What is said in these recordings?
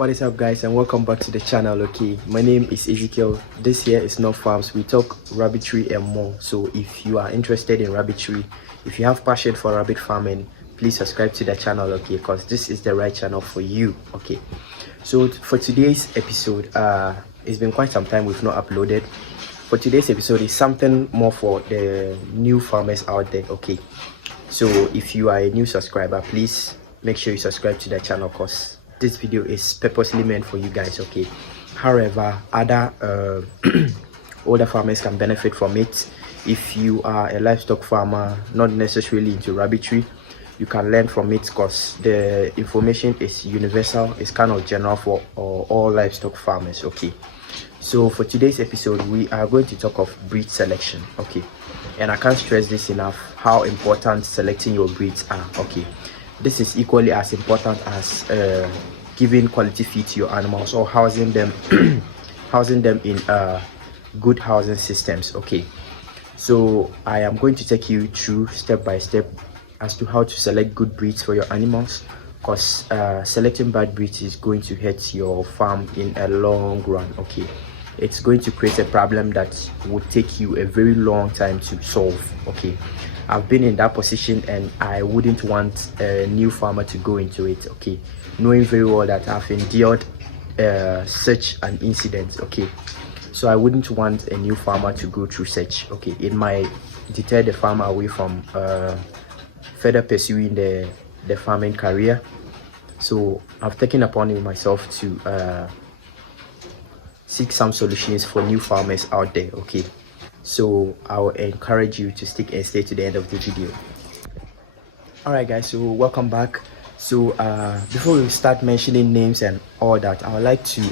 What is up, guys, and welcome back to the channel. Okay, my name is Ezekiel. This here is Not Farms. We talk rabbitry and more. So if you are interested in rabbitry, if you have passion for rabbit farming, please subscribe to the channel, okay, because this is the right channel for you. Okay, so for today's episode, it's been quite some time we've not uploaded. For today's episode is something more for the new farmers out there. Okay, so if you are a new subscriber, please make sure you subscribe to the channel, because this video is purposely meant for you guys. Okay, however, other older farmers can benefit from it. If you are a livestock farmer, not necessarily into rabbitry, you can learn from it, because the information is universal. It's kind of general for all livestock farmers. Okay, so for today's episode, we are going to talk of breed selection. Okay, and I can't stress this enough, how important selecting your breeds are. Okay, this is equally as important as giving quality feed to your animals or housing them in good housing systems. Okay, so I am going to take you through step by step as to how to select good breeds for your animals, because selecting bad breeds is going to hurt your farm in a long run. Okay, it's going to create a problem that would take you a very long time to solve. Okay, I've been in that position and I wouldn't want a new farmer to go into it. Okay, knowing very well that I've endured such an incident. Okay, so I wouldn't want a new farmer to go through such. Okay, it might deter the farmer away from further pursuing the farming career. So I've taken upon it myself to seek some solutions for new farmers out there. Okay, so I will encourage you to stick and stay to the end of the video. All right, guys, so welcome back. So before we start mentioning names and all that, I would like to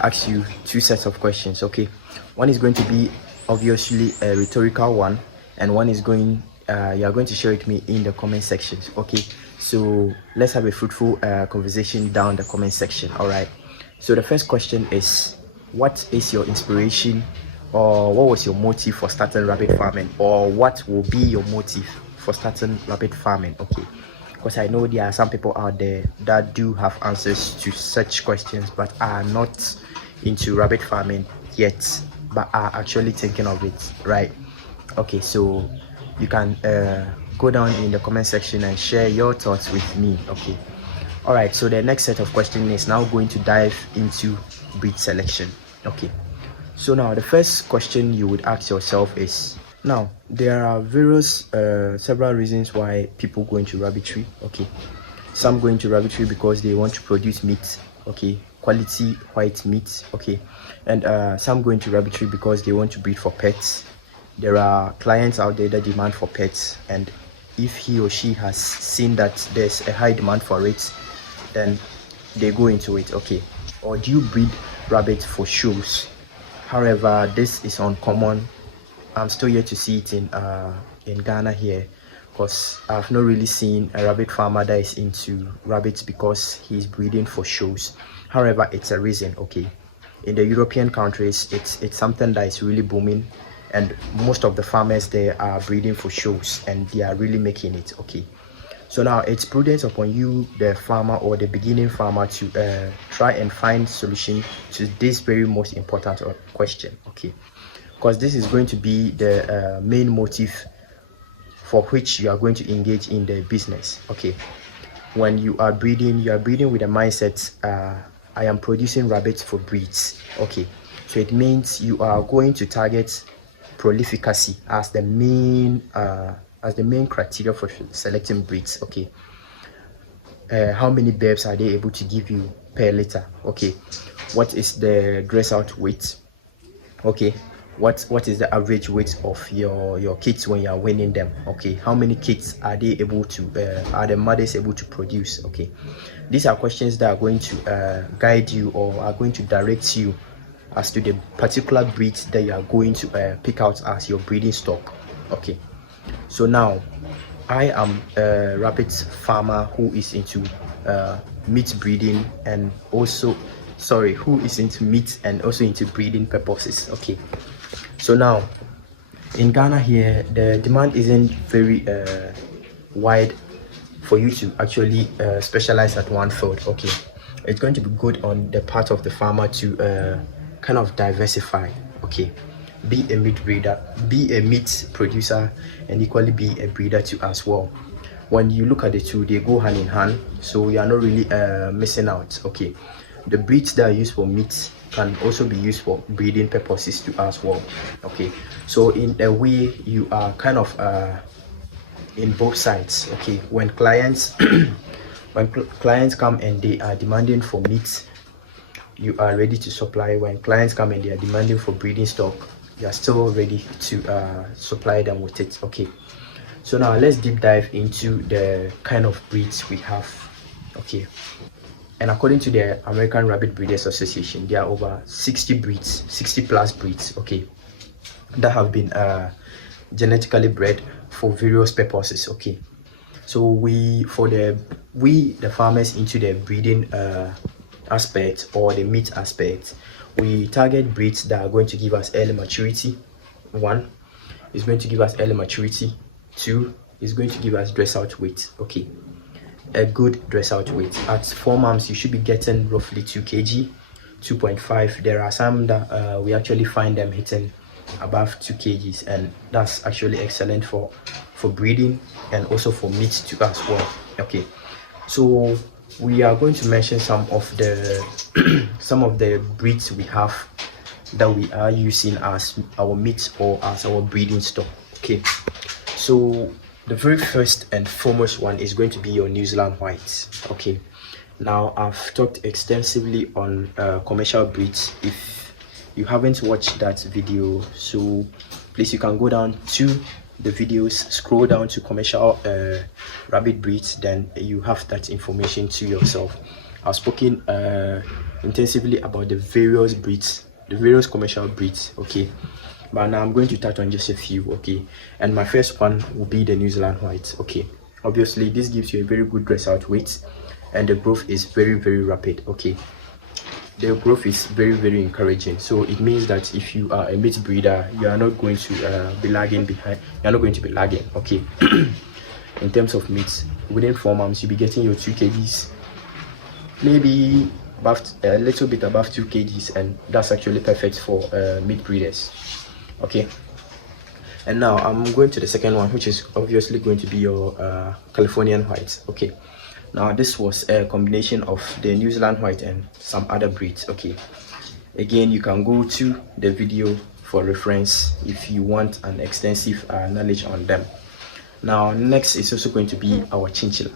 ask you two sets of questions. Okay, one is going to be obviously a rhetorical one, and one is going you are going to share with me in the comment sections. Okay, so let's have a fruitful conversation down the comment section. All right, so the first question is, what is your inspiration, or what was your motive for starting rabbit farming, or what will be your motive for starting rabbit farming? Okay, because I know there are some people out there that do have answers to such questions but are not into rabbit farming yet, but are actually thinking of it, right? Okay, so you can go down in the comment section and share your thoughts with me. Okay, all right, so the next set of questions is now going to dive into breed selection. Okay, so now the first question you would ask yourself is, now there are several reasons why people go into rabbitry. Okay, some go into rabbitry because they want to produce meat, okay, quality white meat. Okay, and some go into rabbitry because they want to breed for pets. There are clients out there that demand for pets, and if he or she has seen that there's a high demand for it, then they go into it. Okay, or do you breed rabbits for shows? However, this is uncommon. I'm still yet to see it in Ghana here, because I've not really seen a rabbit farmer that is into rabbits because he's breeding for shows. However, it's a reason. Okay, in the European countries, it's something that is really booming, and most of the farmers there are breeding for shows, and they are really making it. Okay, so now it's prudent upon you, the farmer or the beginning farmer, to try and find solution to this very most important question. Okay, because this is going to be the main motive for which you are going to engage in the business. Okay, when you are breeding with a mindset, I am producing rabbits for breeds. Okay, so it means you are going to target prolificacy as the main criteria for selecting breeds. Okay, how many babes are they able to give you per litter? Okay, what is the dress out weight? Okay, what is the average weight of your kids when you are winning them? Okay, how many kids are they able to are the mothers able to produce? Okay, these are questions that are going to guide you, or are going to direct you as to the particular breed that you are going to pick out as your breeding stock. Okay, so now I am a rabbit farmer who is into meat breeding, and also who is into meat and also into breeding purposes. Okay, so now in Ghana here, the demand isn't very wide for you to actually specialize at one field. Okay, it's going to be good on the part of the farmer to kind of diversify. Okay, be a meat breeder, be a meat producer, and equally be a breeder too as well. When you look at the two, they go hand in hand, so you are not really missing out. Okay, the breeds that are used for meat can also be used for breeding purposes too as well. Okay, so in a way you are kind of in both sides. Okay, when clients when clients come and they are demanding for meat, you are ready to supply. When clients come and they are demanding for breeding stock, you are still ready to supply them with it. Okay, so now let's deep dive into the kind of breeds we have. Okay, and according to the American Rabbit Breeders Association, there are over 60 breeds, 60 plus breeds, okay, that have been genetically bred for various purposes. Okay, so we the farmers into the breeding aspect or the meat aspect, we target breeds that are going to give us early maturity. One is going to give us early maturity. Two is going to give us dress out weight. Okay, a good dress out weight at 4 months you should be getting roughly 2 kg, 2.5. There are some that we actually find them hitting above 2 kgs, and that's actually excellent for breeding and also for meat too as well. Okay, so we are going to mention some of the some of the breeds we have that we are using as our meat or as our breeding stock. Okay, so the very first and foremost one is going to be your New Zealand whites. Okay, now I've talked extensively on commercial breeds. If you haven't watched that video, so please, you can go down to the videos, scroll down to commercial rabbit breeds, then you have that information to yourself. I've spoken intensively about the various breeds, the various commercial breeds. Okay, but now I'm going to touch on just a few. Okay, and my first one will be the New Zealand white. Okay, obviously this gives you a very good dress out weight, and the growth is very, very rapid. Okay, the growth is very, very encouraging. So it means that if you are a meat breeder, you are not going to be lagging behind. You are not going to be lagging. Okay, in terms of meat, within 4 months you'll be getting your 2 kgs, maybe above, a little bit above 2 kgs, and that's actually perfect for meat breeders. Okay, and now I'm going to the second one, which is obviously going to be your Californian whites. Okay, now this was a combination of the New Zealand white and some other breeds. Okay, again, you can go to the video for reference if you want an extensive knowledge on them. Now next is also going to be our chinchilla.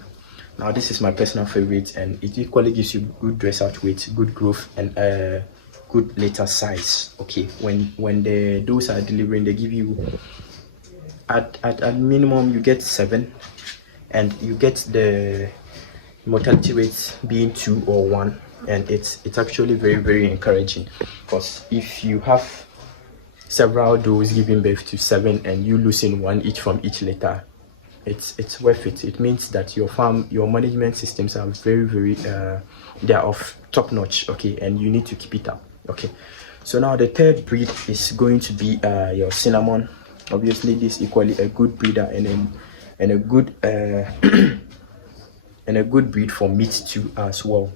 Now this is my personal favorite, and it equally gives you good dress out weight, good growth, and good litter size. Okay, when the does are delivering, they give you at minimum you get 7, and you get the mortality rates being 2 or 1, and it's actually very, very encouraging, because if you have several does giving birth to 7 and you losing 1 each from each litter, it's worth it. It means that your farm, your management systems are very, very they are of top notch. Okay, and you need to keep it up. Okay, so now the third breed is going to be your cinnamon. Obviously this equally a good breeder and a good and a good breed for meat too as well.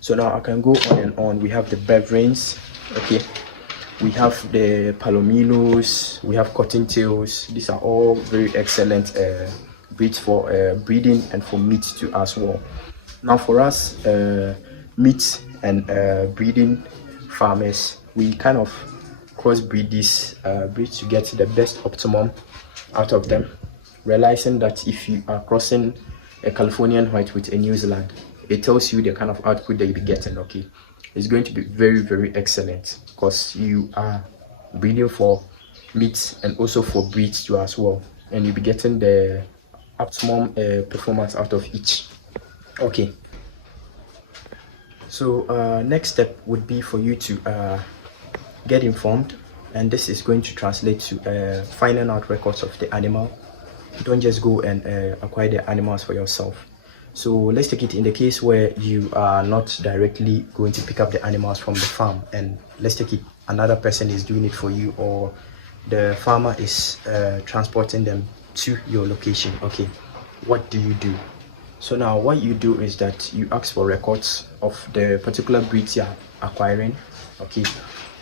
So now I can go on and on. We have the Beverins. Okay, we have the Palominos, we have Cottontails. These are all very excellent breeds for breeding and for meat too as well. Now for us meat and breeding farmers, we kind of crossbreed these breeds to get the best optimum out of them, realizing that if you are crossing a Californian white with a New Zealand, it tells you the kind of output that you'll be getting. Okay, it's going to be very, very excellent, because you are breeding for meat and also for breeds too as well, and you'll be getting the optimum performance out of each. Okay, so next step would be for you to get informed, and this is going to translate to finding out records of the animal. Don't just go and acquire the animals for yourself. So let's take it in the case where you are not directly going to pick up the animals from the farm, and let's take it another person is doing it for you, or the farmer is transporting them to your location. Okay, what do you do? So now what you do is that you ask for records of the particular breeds you're acquiring. Okay,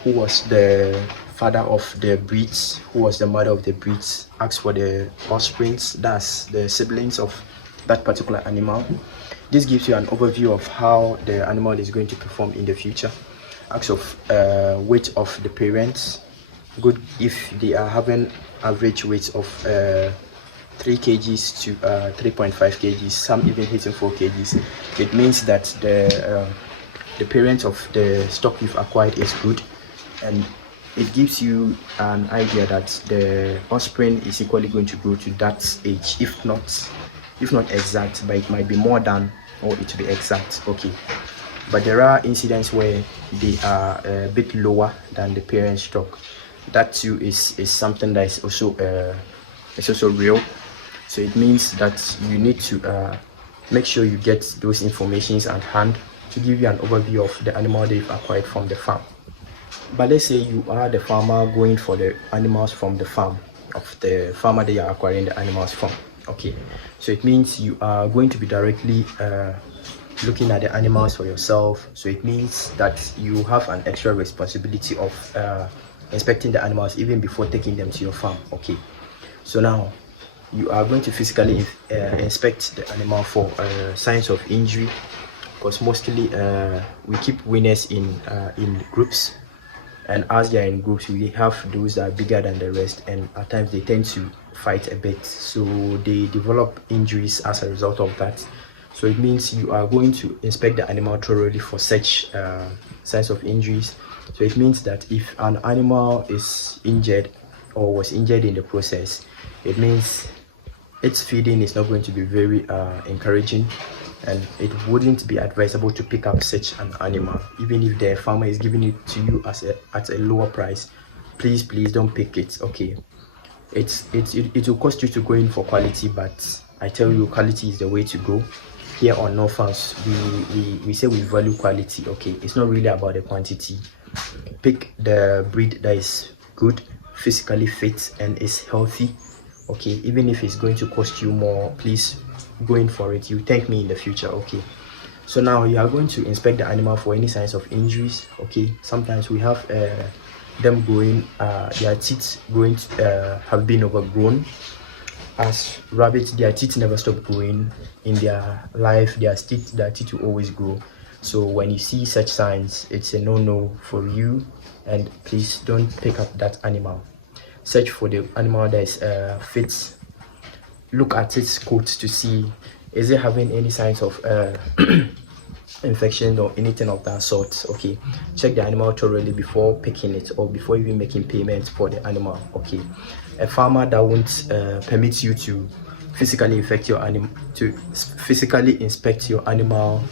who was the father of the breeds, who was the mother of the breeds. Ask for the offsprings, that's the siblings of that particular animal. This gives you an overview of how the animal is going to perform in the future. Ask of weight of the parents. Good if they are having average weights of 3 kgs to 3.5 kgs, some even hitting 4 kgs. It means that the parent of the stock you've acquired is good, and it gives you an idea that the offspring is equally going to grow to that age, if not exact, but it might be more than, or it will be exact. Okay, but there are incidents where they are a bit lower than the parent stock. That too is something that is also real. So it means that you need to make sure you get those informations at hand to give you an overview of the animal they've acquired from the farm. But let's say you are the farmer going for the animals from the farm of the farmer they are acquiring the animals from. Okay, so it means you are going to be directly looking at the animals for yourself. So it means that you have an extra responsibility of inspecting the animals even before taking them to your farm. Okay, so now you are going to physically inspect the animal for signs of injury, because mostly we keep winners in groups, and as they are in groups, we have those that are bigger than the rest, and at times they tend to fight a bit, so they develop injuries as a result of that. So it means you are going to inspect the animal thoroughly for such signs of injuries. So it means that if an animal is injured or was injured in the process, it means its feeding is not going to be very encouraging, and it wouldn't be advisable to pick up such an animal. Even if the farmer is giving it to you at a lower price, please don't pick it. Okay, it will cost you to go in for quality, but I tell you, quality is the way to go. Here on No Farms, we say we value quality. Okay, it's not really about the quantity. Pick the breed that is good, physically fit, and is healthy. Okay, even if it's going to cost you more, please go in for it. You thank me in the future. Okay, so now you are going to inspect the animal for any signs of injuries. Okay, sometimes we have them growing, their teeth going have been overgrown. As rabbits, their teeth never stop growing in their life. Their teeth will always grow. So when you see such signs, it's a no for you, and please don't pick up that animal. Search for the animal that is fit. Look at its coat to see, is it having any signs of infection or anything of that sort. Okay, check the animal thoroughly before picking it or before even making payments for the animal. Okay, a farmer that won't permit you to physically inspect your animal,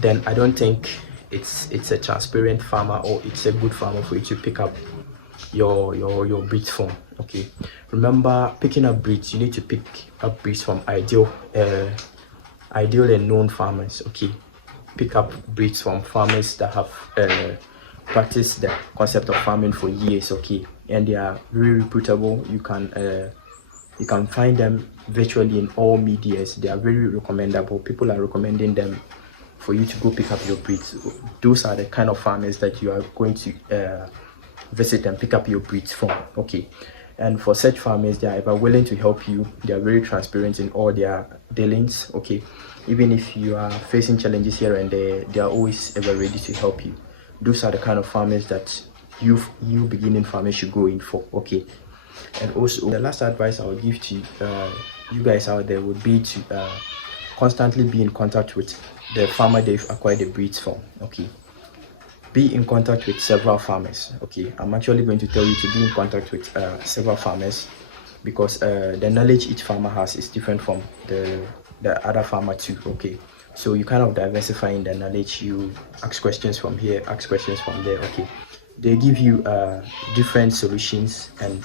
then I don't think it's a transparent farmer, or it's a good farmer for you to pick up your breeds from. Okay, remember, picking up breeds, you need to pick up breeds from ideal and known farmers. Okay, pick up breeds from farmers that have practiced the concept of farming for years. Okay, and they are very reputable. You can find them virtually in all medias. They are very recommendable. People are recommending them for you to go pick up your breeds. Those are the kind of farmers that you are going to visit and pick up your breeds from. Okay, and for such farmers, they are ever willing to help you. They are very transparent in all their dealings. Okay, even if you are facing challenges here and there, they are always ever ready to help you. Those are the kind of farmers that you beginning farmers should go in for. Okay, and also the last advice I would give to you guys out there would be to constantly be in contact with the farmer they've acquired the breeds from. Okay, be in contact with several farmers. Okay, I'm actually going to tell you to be in contact with several farmers, because the knowledge each farmer has is different from the other farmer too. Okay, so you kind of diversify in the knowledge. You ask questions from here, ask questions from there. Okay, they give you different solutions, and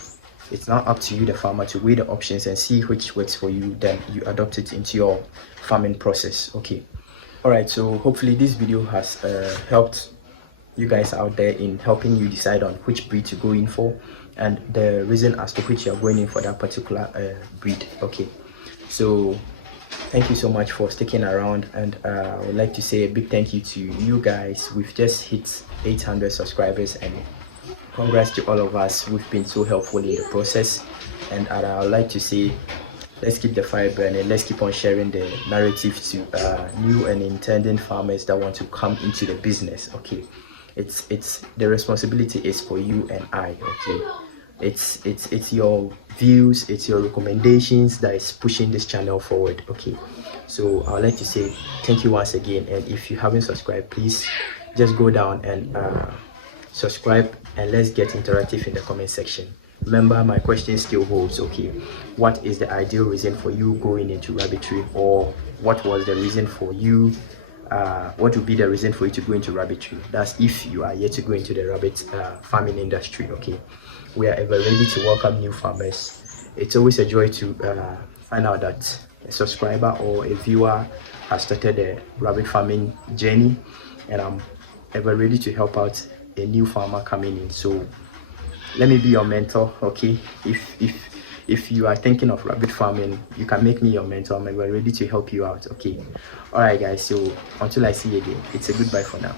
it's now up to you, the farmer, to weigh the options and see which works for you. Then you adopt it into your farming process. Okay, all right, so hopefully this video has helped you guys out there in helping you decide on which breed to go in for, and the reason as to which you're going in for that particular breed. Okay, so Thank you so much for sticking around, and I would like to say a big thank you to you guys. We've just hit 800 subscribers, and congrats to all of us. We've been so helpful in the process, and I would like to say let's keep the fire burning. Let's keep on sharing the narrative to new and intending farmers that want to come into the business. Okay, it's the responsibility is for you and I. Okay, it's your views, it's your recommendations that is pushing this channel forward. Okay, so I would like to say thank you once again, and if you haven't subscribed, please just go down and subscribe, and let's get interactive in the comment section. Remember, my question still holds. Okay, what is the ideal reason for you going into rabbitry, or what was the reason for you what would be the reason for you to go into rabbitry? That's if you are yet to go into the rabbit farming industry. Okay, we are ever ready to welcome new farmers. It's always a joy to find out that a subscriber or a viewer has started a rabbit farming journey, and I'm ever ready to help out a new farmer coming in. So let me be your mentor. Okay, if you are thinking of rabbit farming, you can make me your mentor. I'm ever ready to help you out. Okay, all right guys, so until I see you again, it's a goodbye for now.